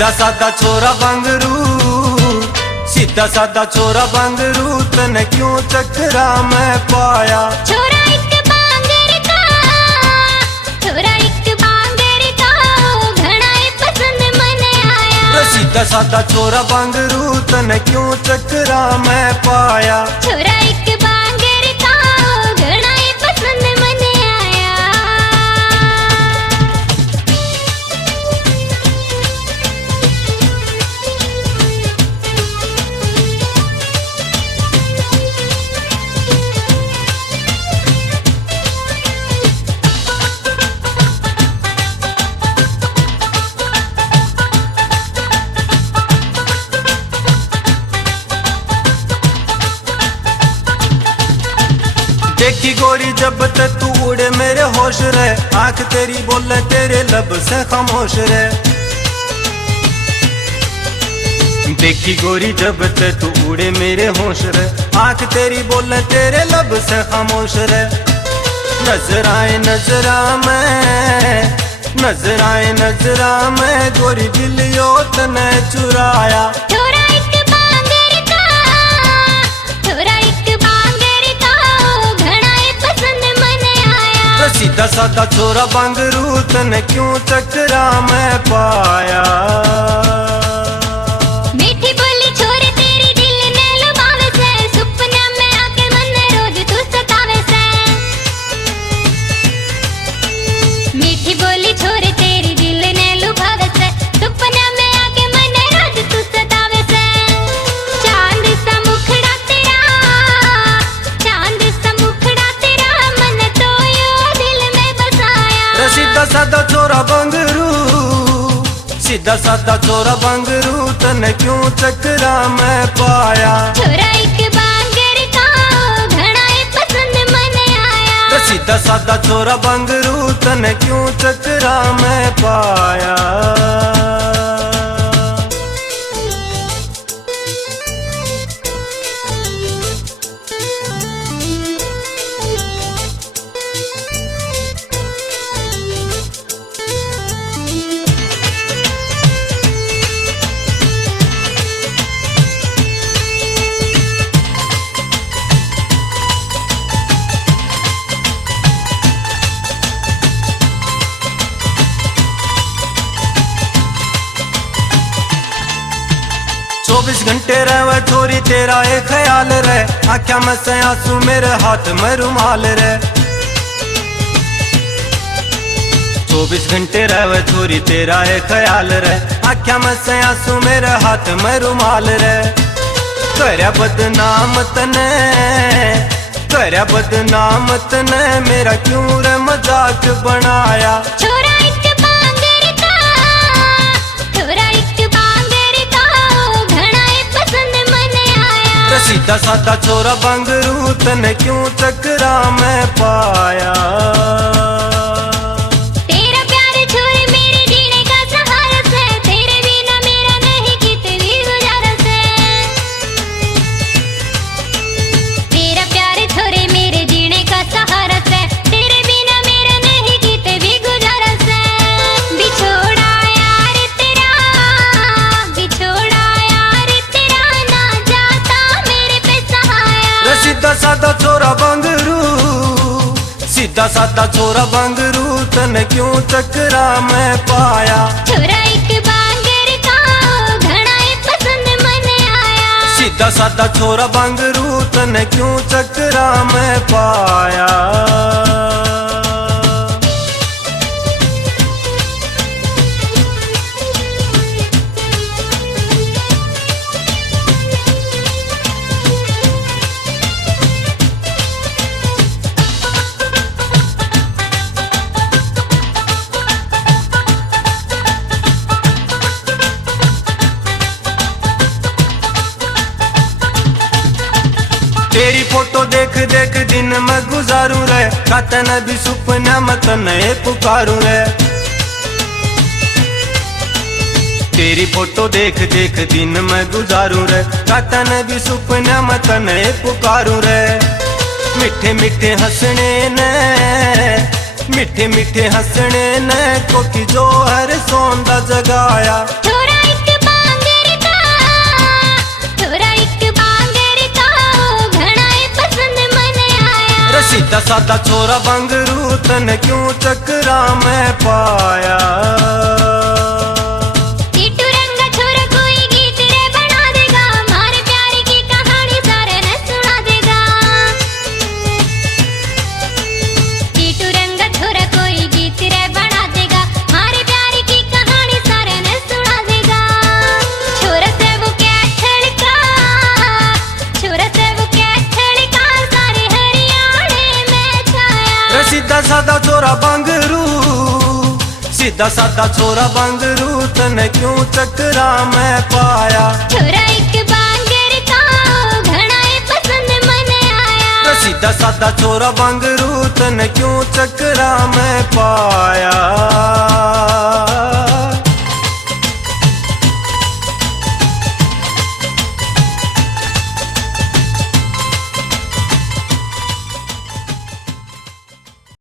सीधा सादा छोरा बांगरू, सीधा सादा छोरा बांगरू, तने क्यों चक्रा मैं पाया। छोरा एक बांगर का, छोरा एक बांगर का, घना ही पसंद मने आया। सीधा सादा छोरा बांगरू, तने क्यों चक्रा मैं पाया। छोरा एक बांगर का, घना ही पसंद मने आया। देखी गोरी जब तक तू उड़े मेरे होश रहे, आंख तेरी बोले तेरे लब से खामोश रहे। देखी गोरी जब तक तू उड़े मेरे होश रहे, आंख तेरी बोले तेरे लब से खामोश रहे। नजर आए नजरा में, नजर आए नजरा में, गोरी दिल यो तने चुराया। छोरा एक बांगर का, छोरा एक बांगर का, घना ही पसंद मने आया। सीधा सादा छोरा बांगरू, तने क्यों चक्रा मैं पाया। मीठी बोली छोरे तेरी दिल ने लुभावे से, सुपना में आके मन रोज तू सतावे से। मीठी बोली छोरे तेरी दिल ने लुभावे से, सुपना में आके मन रोज तू सतावे से। चांद सा मुखड़ा तेरा, चांद सा मुखड़ा तेरा, मन तो यो दिल में बसाया। सीधा सादा छोरा बांगरू, सीधा सादा छोरा बांगरू, तने क्यों चक्रा मैं पाया। छोरा एक बांगर का, घना ही पसंद मने आया। सीधा सादा छोरा बांगरू, तने क्यों चक्रा मैं पाया। चौबीस घंटे रहवे छोरी तेरा एक ख्याल रहे, आख्या में से आंसू मेरे हाथ में रुमाल रहे। 24 घंटे रहवे छोरी तेरा एक ख्याल रहे, आख्या में से आंसू मेरे हाथ में रुमाल रहे। करया बदनाम तने, करया बदनाम तने, मेरा क्यों रे मजाक बनाया। छोरा एक बांगर का, छोरा एक बांगर का, घना ही पसंद मने आया। सीधा सादा छोरा बांगरू, तने क्यों चक्रा मैं पाया। तेरा प्यार छोरे मेरे जीने का सहारा से, तेरे बिना मेरा नहीं कितनी गुजारा से। तेरा प्यार छोरे मेरे जीने का सहारा से, तेरे बिना मेरा नहीं कितनी गुजारा से। बिछोड़ा यार तेरा, बिछोड़ा यार तेरा, ना जाता मेरे पे सहाया। सीधा सादा छोरा बांगरू, सीधा सादा छोरा बांगरू, तने क्यों चक्रा मैं पाया। छोरा एक बांगर का, घना ही पसंद मने आया। सीधा सादा छोरा बांगरू, तने क्यों चक्रा मैं पाया। तेरी फोटो देख देख दिन मैं गुजारू रे, कातन भी सुपना में तने पुकारू रे। तेरी फोटो देख देख दिन मैं गुजारू रे, कातन भी सुपना में तने पुकारू रे। मिठे मिठे हंसने ने, मिठे मिठे हंसने ने, कोकी जो हर सौंदा जगाया। छोरा सीधा साधा छोरा बंगरू तने क्यों चक्रा में पाया। टीटू रंगा छोरा कोई गीत रे बना देगा, मारे प्यार की कहानी सारे ने सुना देगा। टीटू रंगा छोरा कोई गीत रे बना देगा, मारे प्यार की कहानी सारे ने सुना देगा। छोरा से वो क्या छड़का, छोरा से वो क्या छड़का, सारे हरियाणे में छाया। सीधा साधा छोरा बंगरू, सीधा साधा छोरा बंगरू तने क्यों चक्रा में पाया। छोरा एक बांगर था घना ही पसंद मन आया। सीधा साधा छोरा बंगरू तने क्यों चक्रा में पाया।